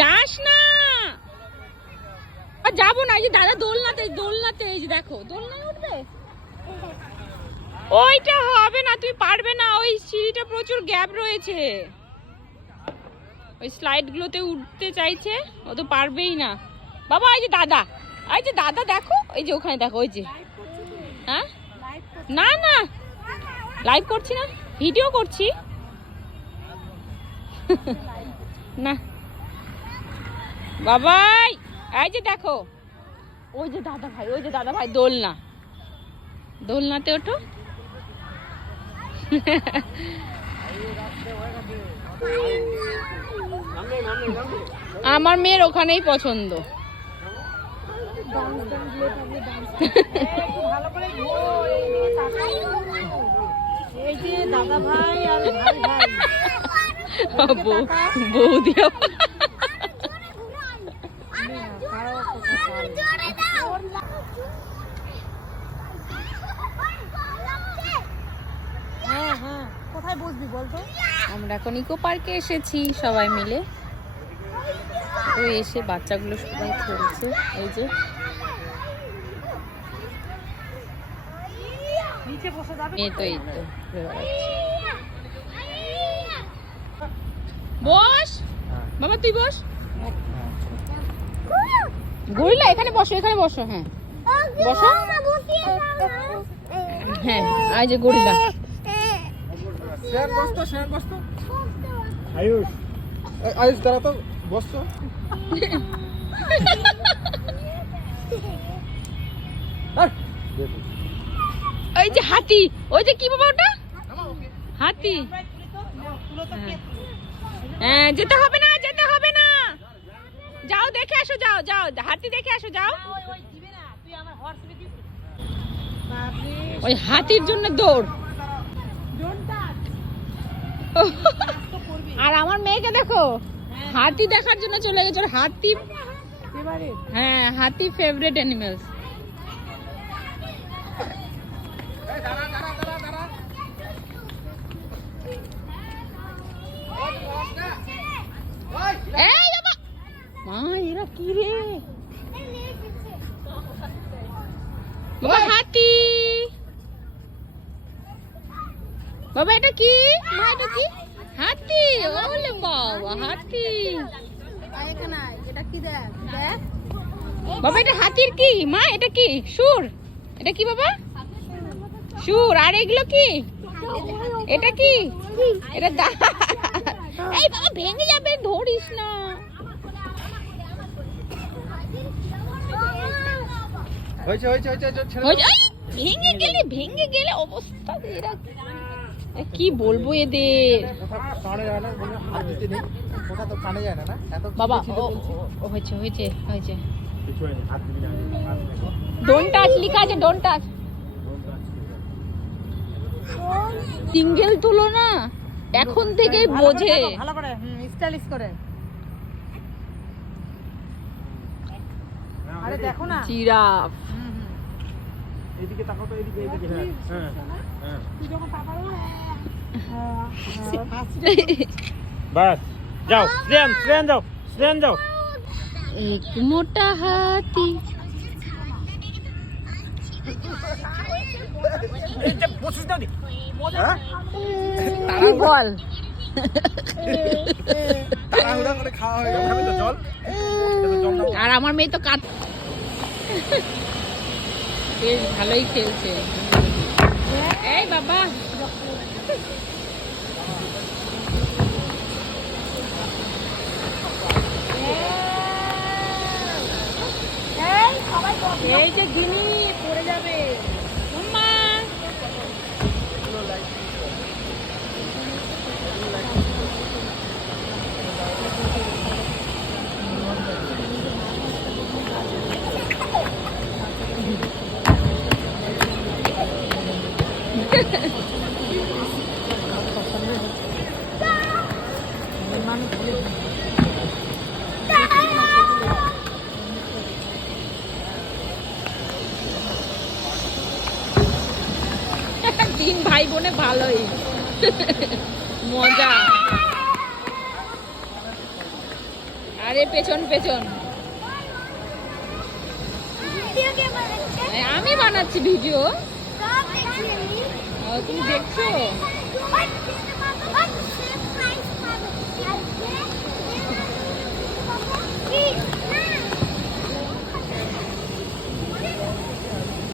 যাস না, আর যাবো না। এই যে দাদা দোলনাতে এই যে দেখো দোলনায় উঠবে। ওইটা হবে না, তুই পারবে না, ওই সিঁড়িটা প্রচুর গ্যাপ রয়েছে। ওই স্লাইড গুলোতে উঠতে চাইছে, ও তো পারবেই না বাবা। এই যে দাদা দেখো, এই যে ওখানে দেখো, ওই যে। হ্যাঁ না না, লাইভ করছি না, ভিডিও করছি না বাবাই। এই যে দেখো, ওই যে দাদা ভাই দোলনাতে ওঠো। আমার মেয়ের ওখানেই পছন্দ। বৌদি কোথায় বসবি বলতো? আমরা এখন ইকো পার্কে এসেছি সবাই মিলে। তো এসে বাচ্চাগুলো সবাই খেলছে। এই যে নিচে বসে যাবে। এই তো বস বাবা, তুই বস। গরিলা এখানে বসো, হ্যাঁ বসো। হ্যাঁ এই যে গরিলা। আয়ুষ দাঁড়া তো, বসতো। ওই যে হাতি, ওই যে কি বাবা ওটা হাতি। হ্যাঁ যেতে হবে না, যাও দেখে আসো, যাও হাতি দেখে আসো, যাও। ওই হাতির জন্য দৌড়। আর আমার মেয়েকে দেখো, হাতি দেখার জন্য চলে গেছে। হাতি, হ্যাঁ হাতি ফেভারিট অ্যানিমেলস। এই বাবা, মা এরা কি রে বাবা? হাতি বাবা, এটা কি মা? এটা কি হাতি? ওলে বাবা, হাতি। এটা কি দেখ বাবা, এটা হাতির কি মা? এটা কি সুর? এটা কি বাবা? সুর। আর এগুলো কি? এটা কি? এটা এই বাবা ভেঙে যাবে, ধরিস না। ভেঙে গেলে অবস্থা এরা কি বলবো এদের। বাবা হয়েছে। ডোন্ট টাচ লেখা আছে, ডোন্ট টাচ। সিঙ্গেল তুলো না, এখন থেকেই বোঝে। ভালো করে স্টাইলিশ করে। আরে দেখো না, জিরাফ। এদিকে তাকাও তো, এদিকে। হ্যাঁ তুই যখন তাকাবো বাস, যাও স্ট্রেন যাও। এক মোটা হাতি। বল আর আমার মেয়ে তো কাঁদ, বেশ ভালোই খেলছে। এই বাবা, এই যে জিনি পড়ে যাবে। তিন ভাই বোনে ভালোই মজা। আরে পেছন পেছন। আমি বানাচ্ছি ভিডিও। তুমি দেখছো?